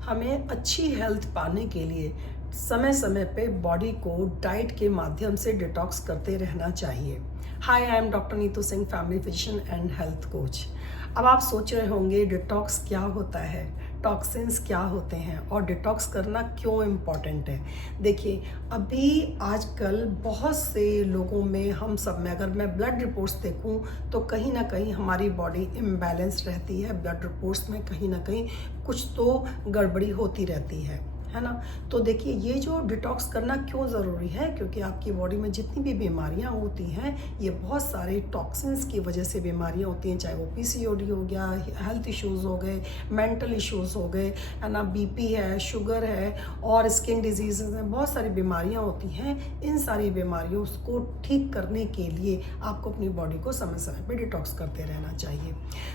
हमें अच्छी हेल्थ पाने के लिए समय समय पे बॉडी को डाइट के माध्यम से डिटॉक्स करते रहना चाहिए। Hi, I am doctor Neetu Singh, family physician and health coach. अब आप सोच रहे होंगे डिटॉक्स क्या होता है, टॉक्सिन्स क्या होते हैं और डिटॉक्स करना क्यों इम्पॉर्टेंट है। देखिए, अभी आजकल बहुत से लोगों में, हम सब में अगर मैं ब्लड रिपोर्ट्स देखूं तो कहीं ना कहीं हमारी बॉडी इम्बैलेंस रहती है। ब्लड रिपोर्ट्स में कहीं ना कहीं कुछ तो गड़बड़ी होती रहती है ना। तो देखिए, ये जो डिटॉक्स करना क्यों ज़रूरी है, क्योंकि आपकी बॉडी में जितनी भी बीमारियां होती हैं ये बहुत सारे टॉक्सिन्स की वजह से बीमारियां होती हैं। चाहे वो पीसीओडी हो गया, हेल्थ इश्यूज़ हो गए, मेंटल इश्यूज़ हो गए, है ना, बीपी है, शुगर है और स्किन डिजीज़ हैं, बहुत सारी बीमारियां होती हैं। इन सारी बीमारियों को ठीक करने के लिए आपको अपनी बॉडी को समय समय पर डिटॉक्स करते रहना चाहिए।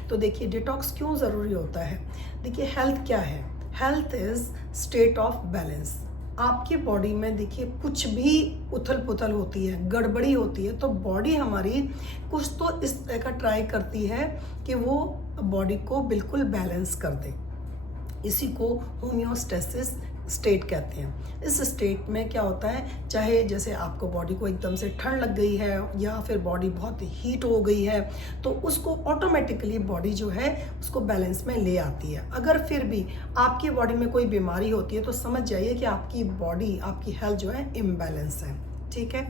तो देखिए, डिटॉक्स क्यों ज़रूरी होता है। देखिए, हेल्थ क्या है? Health is state of balance. आपकी बॉडी में देखिए कुछ भी उथल पुथल होती है, गड़बड़ी होती है, तो बॉडी हमारी कुछ तो इस तरह का ट्राई करती है कि वो बॉडी को बिल्कुल बैलेंस कर दे। इसी को होम्योस्टेसिस स्टेट कहते हैं। इस स्टेट में क्या होता है, चाहे जैसे आपको बॉडी को एकदम से ठंड लग गई है या फिर बॉडी बहुत हीट हो गई है, तो उसको ऑटोमेटिकली बॉडी जो है उसको बैलेंस में ले आती है। अगर फिर भी आपकी बॉडी में कोई बीमारी होती है तो समझ जाइए कि आपकी बॉडी, आपकी हेल्थ जो है इम्बैलेंस है। ठीक है,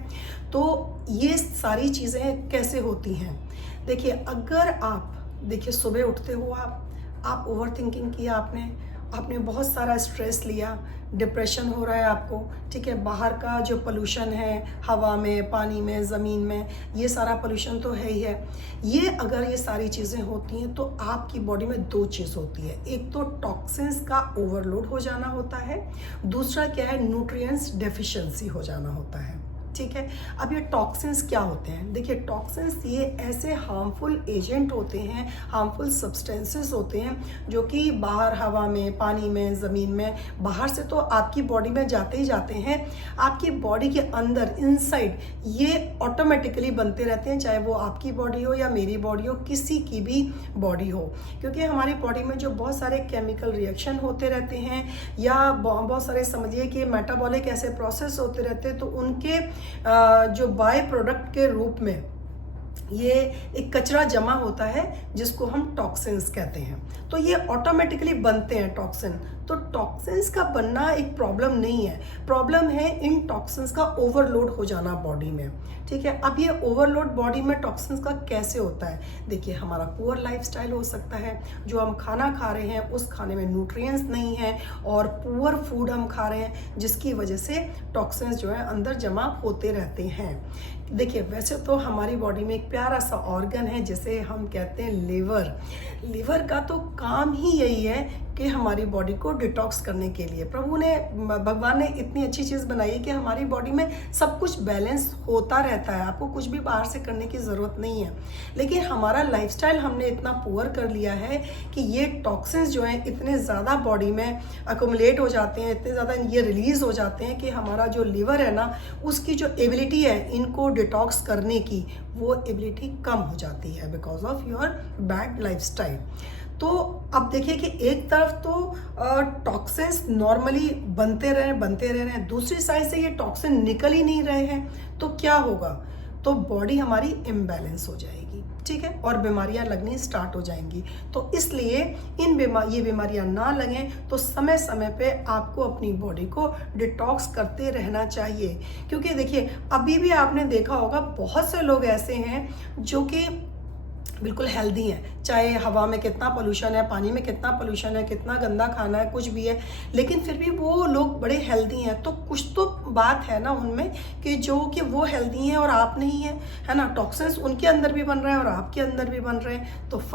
तो ये सारी चीज़ें कैसे होती हैं। देखिए, अगर आप देखिए सुबह उठते हो, आप ओवर थिंकिंग किया, आपने बहुत सारा स्ट्रेस लिया, डिप्रेशन हो रहा है आपको, ठीक है, बाहर का जो पोल्यूशन है, हवा में, पानी में, ज़मीन में, ये सारा पोल्यूशन तो है ही है। ये अगर ये सारी चीज़ें होती हैं तो आपकी बॉडी में दो चीज़ होती है। एक तो टॉक्सिन्स का ओवरलोड हो जाना होता है, दूसरा क्या है, न्यूट्रिएंट्स डेफिशिएंसी हो जाना होता है। ठीक है, अब ये टॉक्सिन्स क्या होते हैं। देखिए, टॉक्सिन्स ये ऐसे हार्मफुल एजेंट होते हैं, हार्मफुल सब्सटेंसेस होते हैं जो कि बाहर हवा में, पानी में, ज़मीन में, बाहर से तो आपकी बॉडी में जाते ही जाते हैं, आपकी बॉडी के अंदर इनसाइड ये ऑटोमेटिकली बनते रहते हैं, चाहे वो आपकी बॉडी हो या मेरी बॉडी हो, किसी की भी बॉडी हो। क्योंकि हमारी बॉडी में जो बहुत सारे केमिकल रिएक्शन होते रहते हैं या बहुत सारे समझिए कि मेटाबॉलिक ऐसे प्रोसेस होते रहते हैं, तो उनके जो बाय प्रोडक्ट के रूप में ये एक कचरा जमा होता है जिसको हम टॉक्सिन्स कहते हैं। तो ये ऑटोमेटिकली बनते हैं टॉक्सिन। तो टॉक्सिन्स का बनना एक प्रॉब्लम नहीं है, प्रॉब्लम है इन टॉक्सिन्स का ओवरलोड हो जाना बॉडी में। ठीक है, अब ये ओवरलोड बॉडी में टॉक्सिन्स का कैसे होता है। देखिए, हमारा पुअर लाइफस्टाइल हो सकता है, जो हम खाना खा रहे हैं उस खाने में न्यूट्रिएंट्स नहीं है और पुअर फूड हम खा रहे हैं, जिसकी वजह से टॉक्सिन्स जो है अंदर जमा होते रहते हैं। देखिए, वैसे तो हमारी बॉडी में एक प्यारा सा ऑर्गन है जिसे हम कहते हैं लिवर। लिवर का तो काम ही यही है कि हमारी बॉडी को डिटॉक्स करने के लिए भगवान ने इतनी अच्छी चीज़ बनाई है कि हमारी बॉडी में सब कुछ बैलेंस होता रहता है, आपको कुछ भी बाहर से करने की ज़रूरत नहीं है। लेकिन हमारा लाइफस्टाइल हमने इतना पुअर कर लिया है कि ये टॉक्सिन्स जो हैं इतने ज़्यादा बॉडी में अकोमुलेट हो जाते हैं, इतने ज़्यादा ये रिलीज़ हो जाते हैं कि हमारा जो लिवर है ना, उसकी जो एबिलिटी है इनको डिटॉक्स करने की, वो एबिलिटी कम हो जाती है because of your bad lifestyle. तो अब देखिए कि एक तरफ तो टॉक्सिन्स नॉर्मली बनते रहे हैं, दूसरी साइड से ये टॉक्सिन निकल ही नहीं रहे हैं, तो क्या होगा, तो बॉडी हमारी इम्बैलेंस हो जाएगी। ठीक है, और बीमारियां लगनी स्टार्ट हो जाएंगी। तो इसलिए ये बीमारियां ना लगें तो समय समय पे आपको अपनी बॉडी को डिटॉक्स करते रहना चाहिए। क्योंकि देखिए, अभी भी आपने देखा होगा बहुत से लोग ऐसे हैं जो कि बिल्कुल हेल्दी हैं, चाहे हवा में कितना पोल्यूशन है, पानी में कितना पोल्यूशन है, कितना गंदा खाना है, कुछ भी है, लेकिन फिर भी वो लोग बड़े हेल्दी हैं। तो कुछ तो बात है ना उनमें कि जो कि वो हेल्दी हैं और आप नहीं हैं, है ना। टॉक्सिन्स उनके अंदर भी बन रहे हैं और आपके अंदर भी बन रहे हैं, तो फर्क